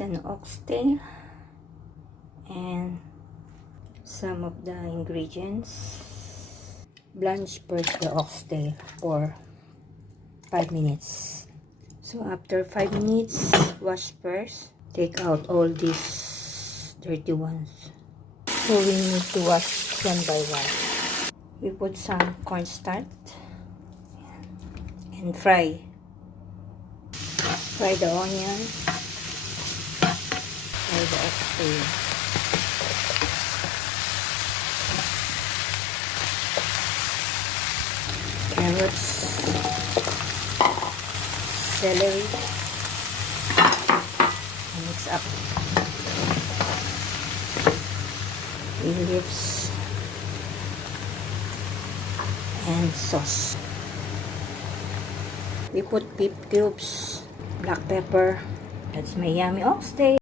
an oxtail and some of the ingredients. Blanch first the oxtail for 5 minutes. So after 5 minutes, wash first. Take out all these dirty ones. So we need to wash one by one. We put some cornstarch and fry. Fry the onion. Fry the oxtail. Carrots. Celery. And mix up. Leaves and sauce. We put beef cubes, black pepper. That's my yummy oxtail.